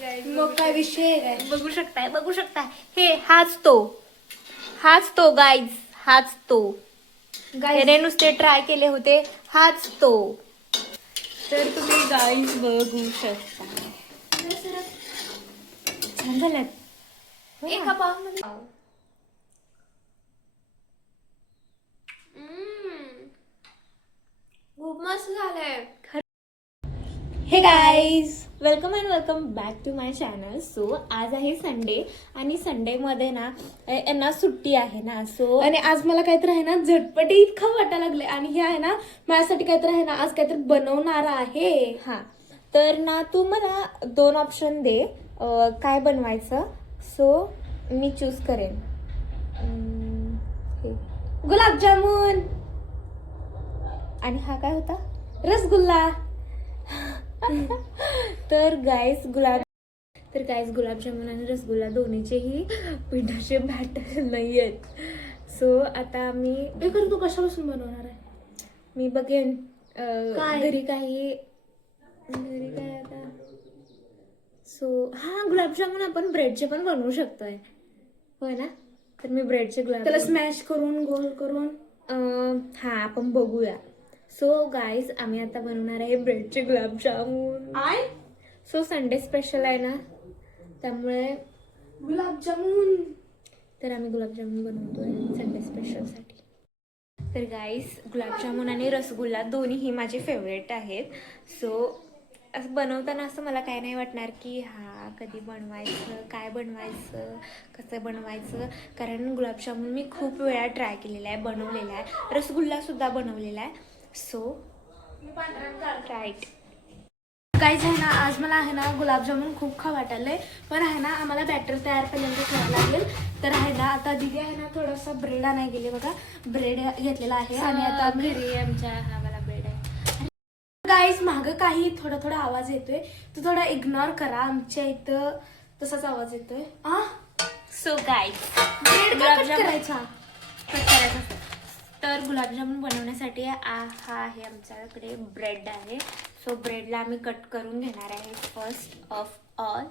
मग काय विषय आहे काय? बघू शकताय हे हाच तो गाईज, हाच तो. त्याने नुसते ट्राय केले होते, हाच तो. तर तुम्ही गाईज बघू शकता. छान झाल्यात एका पावमध्ये खूप मस्त झालंय. Hey guys, welcome and welcome back to my channel. So आज आहे संडे आणि संडेमध्ये ना यांना सुट्टी आहे ना. सो आणि आज मला काहीतरी आहे ना झटपटी इतकं वाटायला लागले आणि हे आहे ना माझ्यासाठी काहीतरी आहे ना आज काहीतरी बनवणार आहे. हां, तर ना तू मला 2 ऑप्शन दे काय बनवायचं. सो मी चूज करेन. हे. गुलाबजामुन आणि हा काय होता? रसगुल्ला. तर गाईस गुलाबजामुन आणि रसगुल्ला दोन्हीचेही पिठाचे बॅटर नाही आहेत. सो आता मी तू कशापासून बनवणार आहे? मी बघेन काय? घरी काय आता. सो हा, गुलाबजामुन आपण ब्रेडचे पण बनवू शकतोय, होय ना. तर मी ब्रेडचे त्याला गुलाब स्मॅश करून गोल करून हा आपण बघूया. सो गाईज आम्ही आता बनवणार आहे ब्रेडचे गुलाबजामुन. सो संडे स्पेशल आहे ना, त्यामुळे गुलाबजामुन. तर आम्ही गुलाबजामुन बनवतोय संडे स्पेशलसाठी. तर गाईस गुलाबजामुन आणि रसगुल्ला दोन्हीही माझे फेवरेट आहेत. सो असं बनवताना असं मला काय नाही वाटणार की हा कधी बनवायचं, काय बनवायचं, कसं बनवायचं. कारण गुलाबजामुन मी खूप वेळा ट्राय केलेला आहे, बनवलेला आहे. रसगुल्लासुद्धा बनवलेला आहे. So right. काहीच आहे ना आज मला आहे ना गुलाबजामुन खूप खा वाटायलंय. पण आहे ना आम्हाला बॅटर तयार पहिल्यांदा करावं लागेल. तर आहे ना आता दीदी आहे ना थोडासा ब्रेड आणायला गेले बघा. ब्रेड घेतलेला आहे आणि आता घरी आमच्या हा वाला ब्रेड आहे. गाईज मागं काही थोडा थोडा आवाज येतोय, तो थोडा इग्नोर करा. आमच्या इथं तसाच आवाज येतोय. सो गाईज ब्रेड करायचा. तर गुलाबजामुन बनवण्यासाठी हा आहे आमच्याकडे ब्रेड आहे. सो ब्रेडला आम्ही कट करून घेणार आहे फर्स्ट ऑफ ऑल.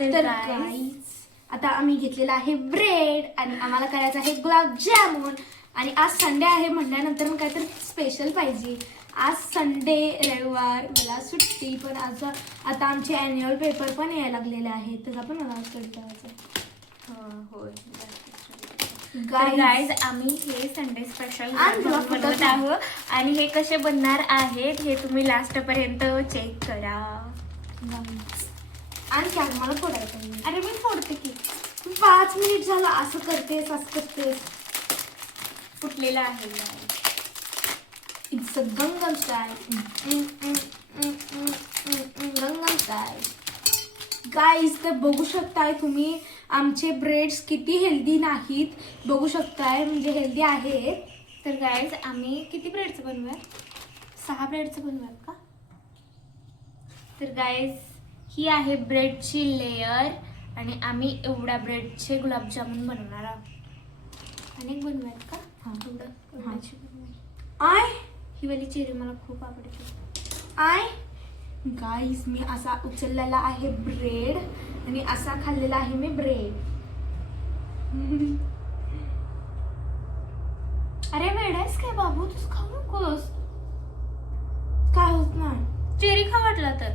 तर गाईज आता आम्ही घेतलेला आहे ब्रेड आणि आम्हाला करायचं आहे गुलाबजामुन. आणि आज संडे आहे म्हटल्यानंतर मग काहीतरी स्पेशल पाहिजे. आज संडे, रविवार, मला सुट्टी. पण आज आता आमचे अॅन्युअल पेपर पण यायला लागलेले आहेत, त्याचा पण मला स्टडी करायचं. होय गाईज आम्ही हे संडे स्पेशल बनवत आहोत आणि हे कसे बनणार आहेत हे तुम्ही लास्ट पर्यंत चेक करा. आणि काय मला फोडायचं? अरे मी फोडते की. 5 मिनिट झालं असं करतेस असं करतेस. फुटलेला आहे. It's a Gangnam style. Gangnam style. Guys तर बघू शकताय तुम्ही आमचे ब्रेड्स किती हेल्दी नाहीत. बघू शकताय म्हणजे हेल्दी आहेत. तर गाईज आम्ही किती ब्रेडचं बनवूया? 6 ब्रेडचं बनवूयात का? तर गाईज ही आहे ब्रेडची लेयर आणि आम्ही एवढ्या ब्रेडचे गुलाबजामुन बनवणार आहोत. अनेक बनवूयात का? ही वाली चेरी मला खूप आवडते. गाईज मी असा उचललेला आहे ब्रेड आणि असा खाल्लेला आहे मी ब्रेड. अरे वेडायस काय बाबू, तू खाऊ नकोस. काय होत नाही. चेरी खा वाटला तर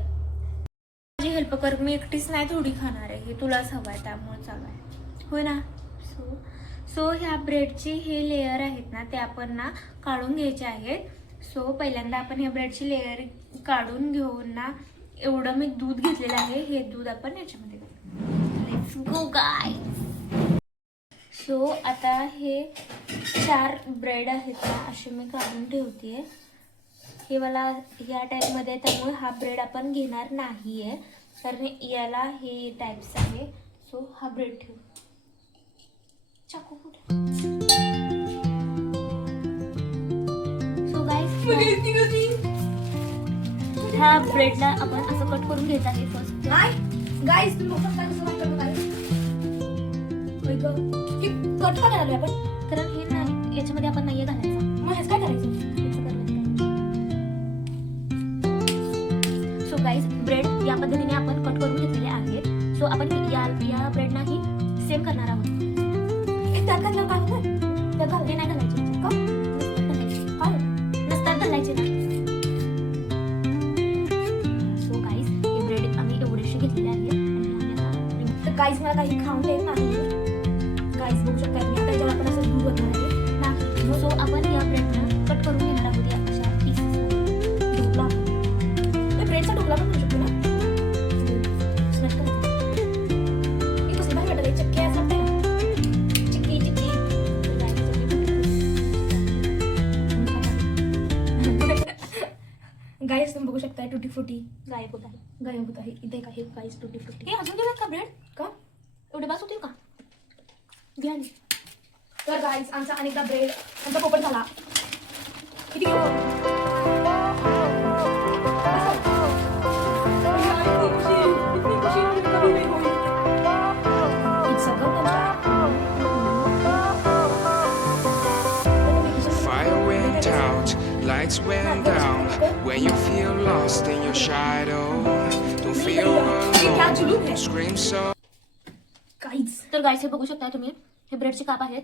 माझी हेल्प कर. मी एकटीच नाही थोडी खाणार आहे, हे तुलाच हवं आहे त्यामुळे चालू आहे, होय ना. सो ह्या ब्रेडचे हे लेयर आहेत ना ते आपण ना काढून घ्यायचे आहेत. सो पहिल्यांदा आपण ह्या ब्रेडची लेयर काढून घेऊन ना एवढं मी दूध घेतलेलं आहे, हे दूध आपण याच्यामध्ये घालू. Let's go guys. सो आता हे 4 ब्रेड आहेत ना असे मी काढून ठेवते. हे मला ह्या टाईपमध्ये त्यामुळे हा ब्रेड आपण घेणार नाही आहे कारण याला हे टाईप्स आहे. सो हा ब्रेड ठेवू. चाकू कुठे? सो गाईज ह्या ब्रेडला आपण असं कट करून घ्यायचं आहे फर्स्ट. गाईज तुम्ही कसं वाटतं कट का करायला आपण? कारण हे ना याच्यामध्ये आपण नाहीये घालायचं. मग हेच काय करायचं? सो गाईज ब्रेड या पद्धतीने आपण कट करून घेतलेले आहेत. सो आपण या ब्रेडनाही सेम करणार आहोत. त्यात घातल्यावर काय होतं? त्यात घाल. ते नाही घालायचे का? काय नसतात घालायचे ना. सो गाईज हे ब्रेड आम्ही एवढेसे घेतलेले आहे आणि आम्ही आता तर गाईज मला काही खाऊन देत नाही. गाईज बघू शकता तुम्ही आता याच्यावर आपण असं दूध होणार आहे नाही. सो आपण या ब्रेडना कट करून घेणार आहोत या अशा पीसेस. ढोकळा. त्या ब्रेडचा ढोकळा पण बनवू शकतो ना. स्मॅश करायचा. हे कसं भारी वाटत आहे. चक्की असं वाटतंय ना. चिक्की चिक्की. गाईज तुम्ही बघू शकता टुटी फ्रुटी गायब होत आहे. गायब होत आहे. इथे एक आहे गाईज टुटी फ्रुटी. हे अजून दिलेत का ब्रेड? का? एवढे बास होतील का? घ्या ना. तर गाईज आमचा अनेकदा ब्रेड आमचा पोपट झाला. किती Fire went out, lights went down. When you feel lost in your shadow, don't feel alone. Scream so. Guys तर गाईस हे बघू शकता तुम्ही, हे ब्रेडचे काप आहेत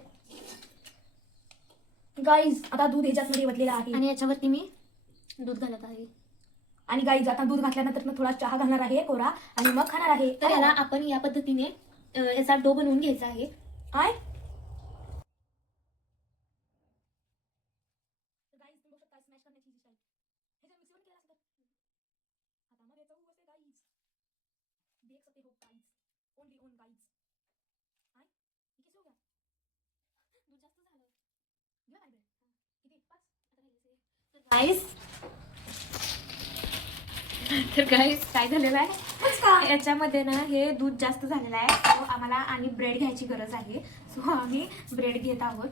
गाईज आता दूध ह्याच्यात वतलेलं आहे आणि याच्यावरती मी दूध घालत आहे. आणि गाईज आता दूध घातल्यानंतर मग थोडा चहा घालणार आहे कोरा आणि मग खाणार आहे. तर याला आपण या पद्धतीने याचा डो बनवून घ्यायचा आहे. काय गाईस तर गाईस काय झालेलं आहे याच्यामध्ये ना, हे दूध जास्त झालेलं आहे. सो आम्हाला आणि ब्रेड घ्यायची गरज आहे. सो आम्ही ब्रेड घेत आहोत.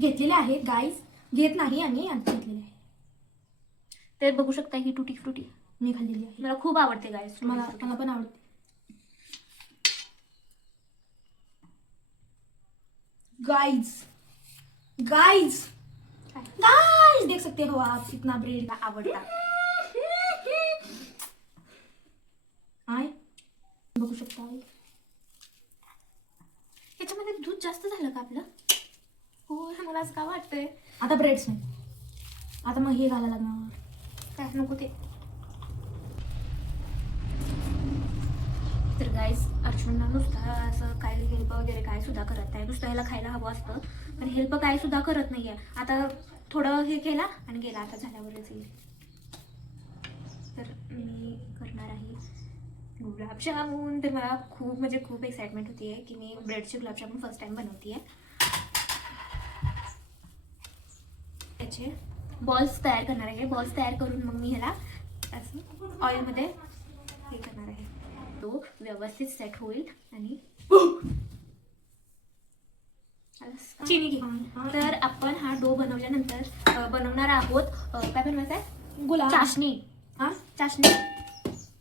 घेतलेले आहेत गाईज. घेत नाही आणि आणखी घेतलेले आहे. तर बघू शकता ही टुटी फ्रुटी मी खाल्लेली आहे. मला खूप आवडते गाईस. मला पण आवडते. गाइस गाइस गाइस देख सकते हो आप इतना ब्रेड आवडता. आय बघू शकता. याच्यामध्ये दूध जास्त झालं का आपलं? हो मला असं का वाटतंय. आता ब्रेड्स नाही. आता मग हे घालायला लागणार. काय नको ते. तर गाईस अर्जुनला नुसतं असं काय हेल्प वगैरे काय सुद्धा करत नाही. नुसतं ह्याला खायला हवं असतं पण हेल्प काय सुद्धा करत नाहीये. आता थोडं हे केला आणि गेला. आता झाल्यावरच येईल. तर मी करणार आहे गुलाबजामुन. तर मला खूप म्हणजे खूप एक्साइटमेंट होती आहे की मी ब्रेडचे गुलाबजामुन फर्स्ट टाइम बनवते आहे. त्याचे बॉल्स तयार करणार आहे. बॉल्स तयार करून मग मी ह्याला असं ऑइलमध्ये हे करणार आहे. तो व्यवस्थित सेट होईल आणि चिनी घे. तर आपण हा डो बनवल्यानंतर बनवणार आहोत काय बनवायचं आहे? गुलाब चाशणी. हा चाशणी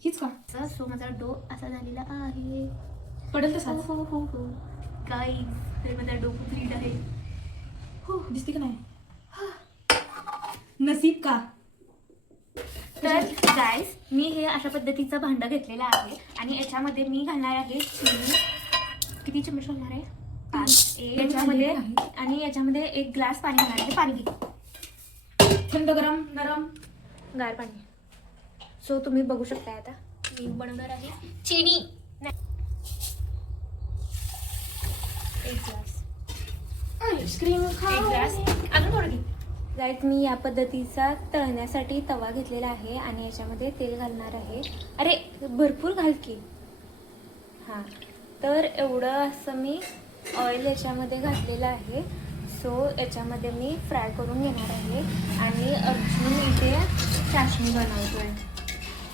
हीच का? सो माझा डो असा झालेला आहे. पडेल हो तसा हो हो हो गाईज तर माझा डो खूप लीड आहे. हो दिसते का नाही? नसीब का. तर गाईस मी हे अशा पद्धतीचं भांडं घेतलेलं आहे आणि याच्यामध्ये मी घालणार आहे चिनी. किती चम्मच घालणार आहे? 5. याच्यामध्ये आणि याच्यामध्ये 1 ग्लास पाणी घालणार आहे. पाणी घे. थंड गरम नरम गार पाणी. सो तुम्ही बघू शकता आता मी बनवणार आहे चिनी. 1 ग्लास. आईस्क्रीम 1 ग्लास अजून थोडं घे. गाईस मी या पद्धतीचा तळण्यासाठी तवा घेतलेला आहे आणि याच्यामध्ये तेल घालणार आहे. अरे भरपूर घाल की. हां तर एवढं असं मी ऑइल याच्यामध्ये घातलेलं आहे. सो याच्यामध्ये मी फ्राय करून घेणार आहे आणि अर्जुन इथे चाशणी बनवतोय.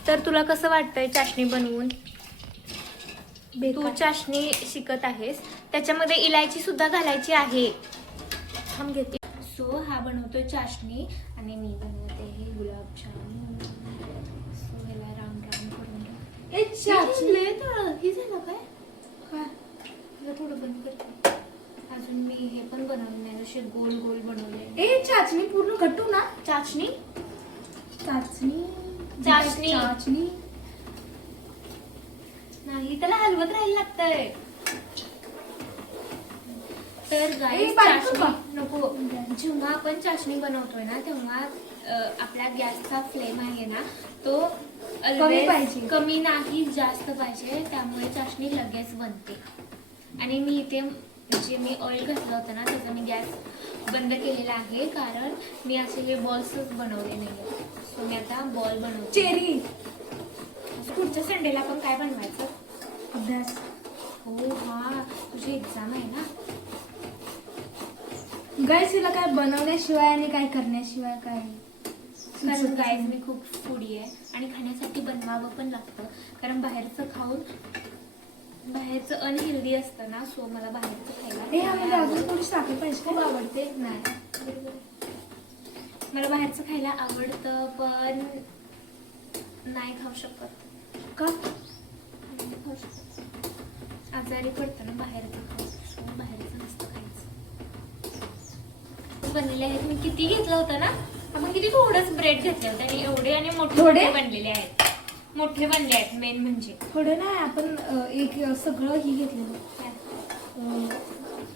तर तुला कसं वाटतंय चाशणी बनवून? तू चाशणी शिकत आहेस. त्याच्यामध्ये इलायची सुद्धा घालायची आहे. थांब घेते. सो हा बनवतोय चाशणी आणि मी बनवते हे गुलाबजामुन. सो ह्याला राऊंड राऊंड करून घ्या. हे झालं काय? थोडं बंद करते. अजून मी हे पण बनवले नाही. जसे गोल गोल बनवले. ए चाचणी पूर्ण घट्टू ना. चाचणी चाचणी चाचणी चाचणी नाही, त्याला हलवत राहायला लागतंय. तर गाईस बारीक करू का? नको, जेव्हा आपण चाशणी बनवतोय ना तेव्हा आपला गॅसचा फ्लेम आहे ना तो always पाहिजे. कमी नाही जास्त पाहिजे, त्यामुळे चाशणी लगेच बनते. आणि मी इथे जे मी ऑइल घातलं होतं ना त्याचा मी गॅस बंद केलेला आहे, कारण मी असे हे बॉल्सच बनवले नाही. सो मी आता बॉल बनवते. चेरी. पुढच्या संडेला आपण काय बनवायचं? अभ्यास. हो हा, तुझी एक्झाम आहे ना. गाईस हिला काय बनवण्याशिवाय आणि काय करण्याशिवाय काय कारण गाईज मी खूप फूडी आहे आणि खाण्यासाठी बनवावं पण लागतं, कारण बाहेरचं खाऊन बाहेरचं अनहेल्दी असतं ना. सो मला बाहेरचं ह्यामध्ये खायला अजून थोडी साखर पाहिजे खूप का? आवडते. नाही, मला बाहेरचं खायला आवडतं पण नाही खाऊ शकत. का? नाही खाऊ शकत, आजारी पडतं ना बाहेरचं खाऊन. सो बाहेरचं नसतं खायचं. बनलेले आहेत. मी किती घेतलं होतं ना, आपण किती थोडंच ब्रेड घेतले होते आणि एवढे आणि मोठे थोडे? मोठे बनलेले आहेत. मोठे बनले आहेत मेन म्हणजे. थोडं नाही, आपण एक सगळं ही घेतलेलं.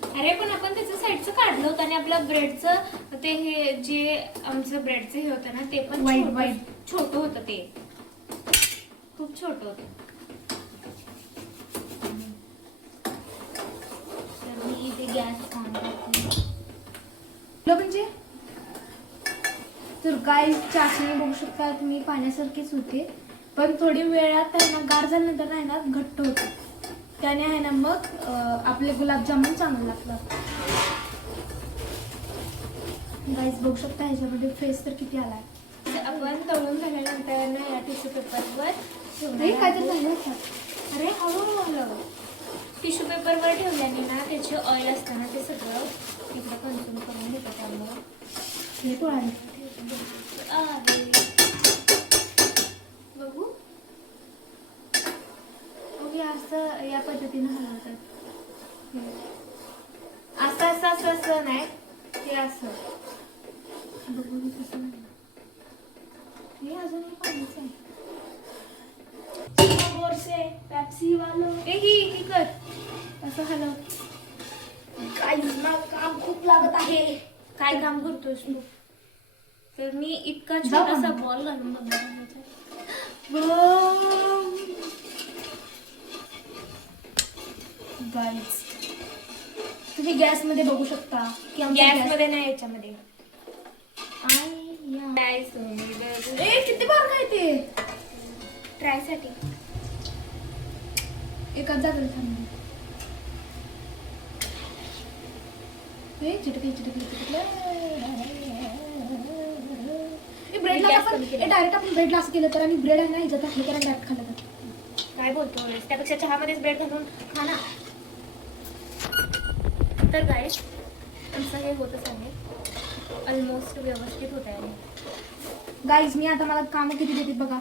अरे पण आपण त्याचं साईडचं काढलं होतं आणि आपलं ब्रेडचं ते हे जे आमचं ब्रेडचं हे होतं ना ते पण White. छोटं होतं. ते खूप छोटं होतं. तर मी इथे गॅस ऑन करते. म्हणजे तर काय चाशणी बघू शकता तुम्ही, पाण्यासारखीच होते, पण थोडी वेळात आहे ना गार झाल्यानंतर आहे ना घट्ट होते. त्याने आहे ना मग आपले गुलाबजामुन चांगलं लागतात. गाईस बघू शकता ह्याच्यामध्ये फेस तर किती आलाय. आपण तळून झाल्यानंतर ना या टिश्यू पेपरवर काहीतरी झालं होतं. अरे हळूहळू टिश्यू पेपरवर ठेवल्याने ना त्याचे ऑइल असताना ते सगळं इकडे कन्झ्युम करून घेतं. त्यामुळं हे पोळाले. बघू ओके, असं या पद्धतीने हलवतात. असं असं असं असं नाही, ते असं बघू मी कसं झालं. हे अजूनही पाणीच आहे. पेप्सी वालो ही कर. असं हलव. गाईस मला काम खूप लागत आहे. काय काम करतोस तू? तर मी इतका जाऊ का? छोटासा बॉल घालून बघणार आहे. गाईस तुम्ही गॅस मध्ये बघू शकता की गॅस मध्ये नाही, याच्यामध्ये किती बार काय ते ट्राय साठी. एकाच जागेला थांबले. चिटकली ब्रेडला आपण डायरेक्ट आपण ब्रेडला असं केलं तर आणि ब्रेड आहे ना ह्याच्यात हे करा डायरेक्ट खाल्लं तर काय बोलतो, त्यापेक्षा चहामध्येच ब्रेड घालून खा ना. तर गाईस आमचं हे होतच आहे, ऑलमोस्ट व्यवस्थित होत आहे. गाईज मी आता मला काम किती देते बघा.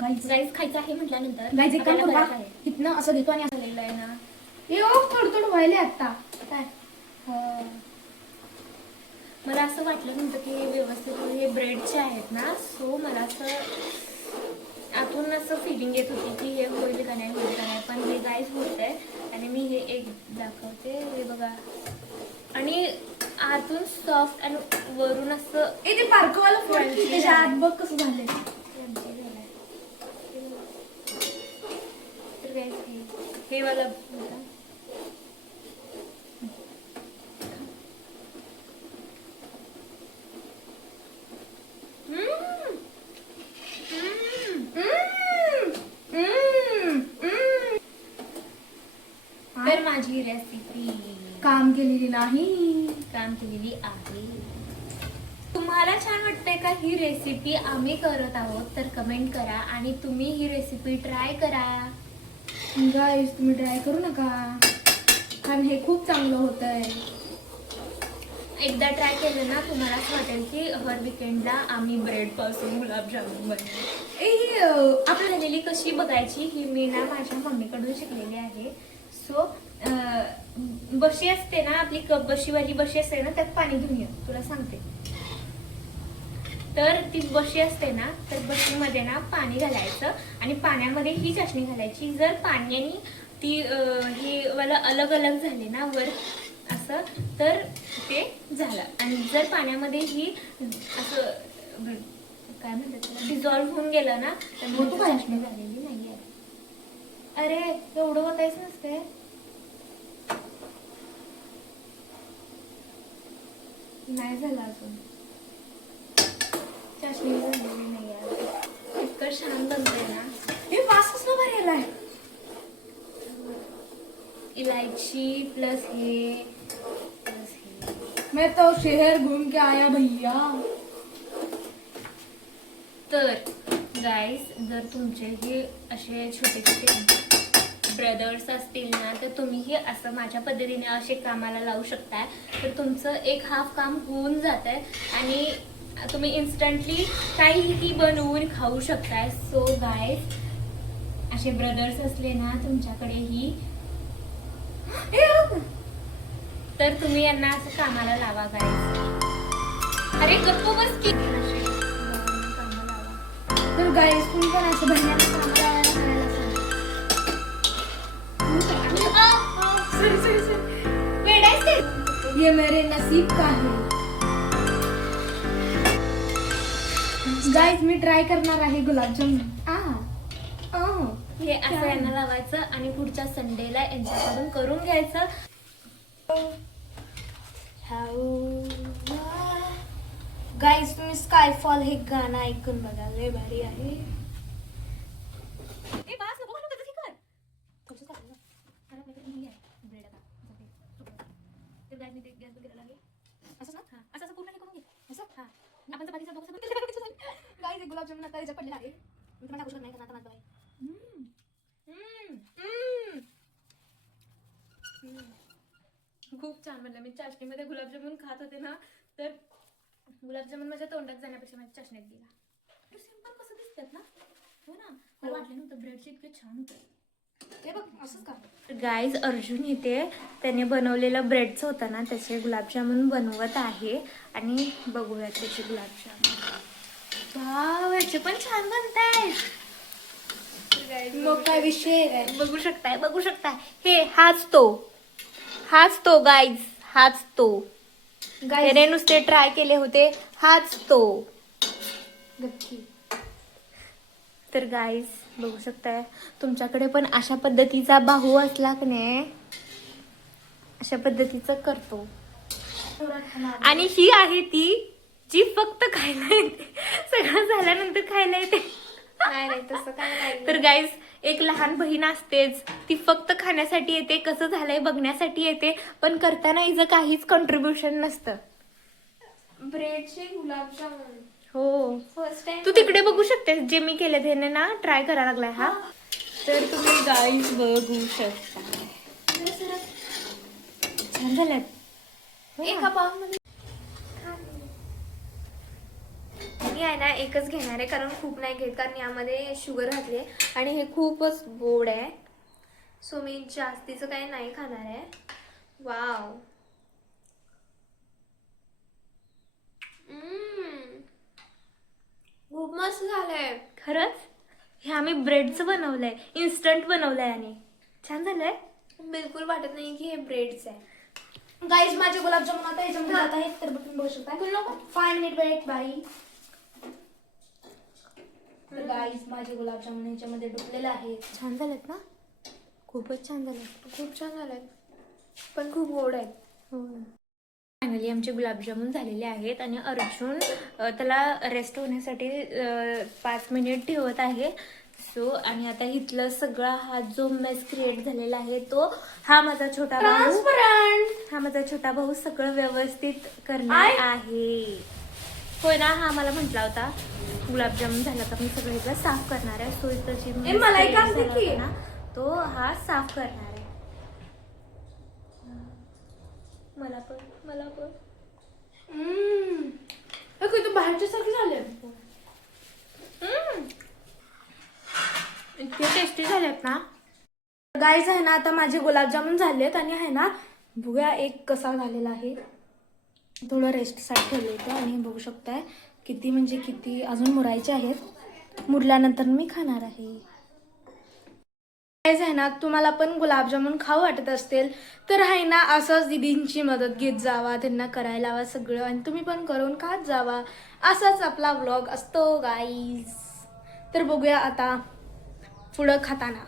गाईज खायचं आहे म्हटल्यानंतर गाईज एक काम करू आपल्याला का? करायचं आहे. इथनं असं देतो आणि असं झालेलं आहे ना. हे थोडं थोडं व्हायले आता काय मला असं वाटलं नव्हतं की हे व्यवस्थित हे ब्रेडचे आहेत ना. सो मला असं आतून असं फिलिंग येत होती की हे होईल का नाही, पण हे गाईज होत आहे. आणि मी हे एक दाखवते, हे बघा. आणि आतून सॉफ्ट आणि वरून असं ते पार्कवाला फोड की त्याच्या आत बघ कसं झालंय. तर guys, हे वाला तर माझी रेसिपी काम केलेली नाही. काम केलेली आहे. तुम्हाला छान वाटतंय का ही रेसिपी आम्ही करत आहोत तर कमेंट करा आणि तुम्ही ही रेसिपी ट्राय करा. गाईज तुम्ही ट्राय करू नका कारण हे खूप चांगलं होतंय. एकदा ट्राय केलं ना तुम्हाला असं वाटेल की हर विकेंडला आम्ही ब्रेड पासून गुलाबजामुन बनवू. आपण झालेली कशी बघायची ही मी ना माझ्या मम्मीकडून शिकलेली आहे. सो बशी असते ना आपली कप बशीवाली बशी असते ना त्यात पाणी घेऊन ये, तुला सांगते. तर ती बशी असते ना, तर बशीमध्ये ना पाणी घालायचं आणि पाण्यामध्ये ही चाशणी घालायची. जर पाण्याने ती हे वाला अलग अलग झाले ना वर असं, तर ते झालं. आणि जर पाण्यामध्ये ही असं काय म्हणतात त्याला, डिझॉल्व्ह होऊन गेलं ना, तर मग ती चाशणी झालेली नाही आहे. अरे एवढं होतायच नसते. नाही झालं अजून, चाशणी झालेली नाही आहे. इतकं छान बनतंय ना हे वासच ना भारी आलाय. इलायची प्लस हे प्लस हे. मैं तो शहर घूम के आया भैया. तर गाईस, जर तुमचे हे असे छोटे छोटे ब्रदर्स असतील ना, तर तुम्हीही असं माझ्या पद्धतीने असे कामाला लावू शकताय. तर तुमचं एक हाफ काम होऊन जात आहे आणि तुम्ही इन्स्टंटली काहीही बनवून खाऊ शकताय. सो गाईस, असे ब्रदर्स असले ना तुमच्याकडेही, तर तुम्ही यांना असं कामाला लावा गाईस. अरे गप्प बस की. कामाला लावा. तर गाईस तुम्ही पण असं बहिणीला कामाला लावायला करायला सांगा. ये मेरे नसीब का है. गाईस मी ट्राय करणार आहे गुलाबजामुन. हे असं यांना लावायचं आणि पुढच्या संडेला यांच्याकडून करून घ्यायचं. गाईस तुम्ही स्कायफॉल हे गाणं ऐकून बघा, लय भारी आहे. गुलाबजामुन आता याच्यात पडलेला आहे. मी तुम्हाला दाखवू शकत नाही कारण आता माझं आहे. खूप छान म्हणलं. मी चाशणीमध्ये गुलाबजामुन खात होते ना, तर गुलाबजामुन माझ्या तोंडात जाण्यापेक्षा माझ्या चाशणीत गेला. सिंपल कसं दिसतात ना, हो ना. मला वाटलं नव्हतं ब्रेडचे इतके छान होते. हे बघ असंच का. गाईज, अर्जुन इथे त्याने बनवलेलं ब्रेडचं होतं ना, त्याचे गुलाबजामुन बनवत आहे आणि बघूया त्याचे गुलाबजामुन. वाव, याचे पण छान बनतायत. मग काय विषय आहे. बघू शकताय. हे हाच तो गाईज, हाच तो. त्याने नुसते ट्राय केले होते, हाच तो. तर गाईज बघू शकताय, तुमच्याकडे पण अशा पद्धतीचा भाऊ असला की नाही, अशा पद्धतीचं करतो. आणि ही आहे ती जी फक्त खायला येते, सगळं झाल्यानंतर खायला येते. नाही तसं काय नाही. तर गाईज, एक लहान बहीण असतेच, ती फक्त खाण्यासाठी येते, कसं झालंय बघण्यासाठी येते, पण करताना हिचं काहीच कॉन्ट्रीब्युशन नसतं. ब्रेडचे गुलाबजामुन हो, फर्स्ट टाइम तू तिकडे बघू शकतेस, जे मी केले त्याने ना ट्राय करायला लागलाय हा. तर तुम्ही गाईज बघू शकता. छान झाल्यात. एका पाऊंड मी आहे ना एकच घेणार आहे, कारण खूप नाही घेत, कारण यामध्ये शुगर घातली आहे आणि हे खूपच गोड आहे. सो मी जास्तीचं काही नाही खाणार आहे. वाव, खूप मस्त झालंय खरंच. हे आम्ही ब्रेडचं बनवलंय, इन्स्टंट बनवलंय आणि छान झालंय. बिलकुल वाटत नाही की हे ब्रेडच आहे. गाईज माझे गुलाबजामुन आता याच्यामध्ये जात आहेत, तर तुम्ही बघू शकता. 5 मिनिट वेट बाई. तर गाईज माझे गुलाबजामुन याच्यामध्ये डुबलेले आहेत. छान झालेत ना, खूपच छान झालेत. खूप छान झालंय, पण खूप गोड आहेत. फायनली आमचे गुलाबजामुन झालेले आहेत आणि अर्जुन त्याला रेस्ट होण्यासाठी 5 मिनिट ठेवत आहे. सो आणि आता इथलं सगळा हा जो मेस क्रिएट झालेला आहे, तो हा माझा छोटा भाऊ सगळं व्यवस्थित करणार आहे. होय ना, हा मला म्हटला होता गुलाबजामुन झाला का मी सगळं इथलं साफ करणार आहे. सो इथं जी mess create झाला होता ना, तो हा साफ करणार आहे. मला पण तू बाहेरच्या सारखे झाले. इतके टेस्टी झालेत ना. गाईज आहे ना, आता माझे गुलाबजामुन झालेत आणि आहे ना, बघूया एक कसा झालेला आहे. थोडं रेस्ट साठी ठेवलं होतं आणि बघू शकताय किती म्हणजे किती अजून मुरायचे आहेत. मुरल्यानंतर मी खाणार आहे. आहे ना, तुम्हाला पण गुलाबजामुन खाऊ वाटत असतील तर आहे ना असंच दीदींची मदत घेत जावा, त्यांना करायला हवा सगळं आणि तुम्ही पण करून खात जावा. असाच आपला व्लॉग असतो गाईज. तर बघूया आता पुढं खाताना.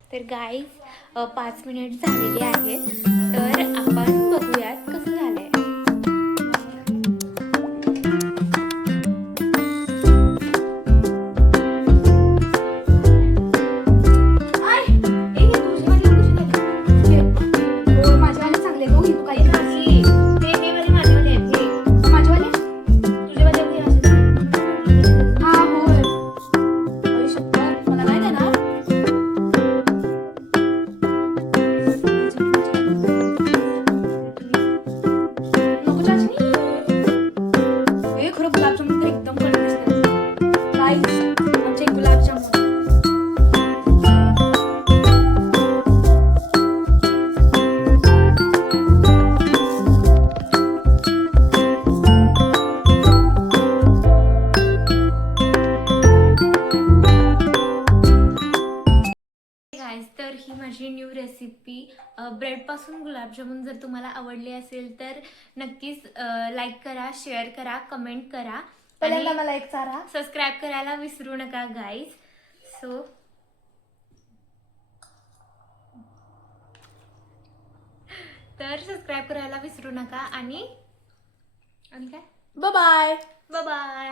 तर गाईज 5 मिनिट झालेले आहेत, तर आपण बघूयात कसं झालंय. माझ्यावाले चांगले तो घेतो काही माझ्यावाले हा होय. मला काय देणार नको चाचणी. हे खरं गुलाबजामुन तर एकदम कडक दिसतात गाईस. आमचे गुलाबजामुन गाईज, तर ही माझी न्यू रेसिपी ब्रेडपासून गुलाबजामुन जर तुम्हाला आवडली असेल तर नक्कीच लाईक करा, शेअर करा, कमेंट करा पहिल्यांदा आणि मला एक चारा. सबस्क्राईब करायला विसरू नका गाईज. सो तर सबस्क्राईब करायला विसरू नका आणि काय बाय बाय. बाय.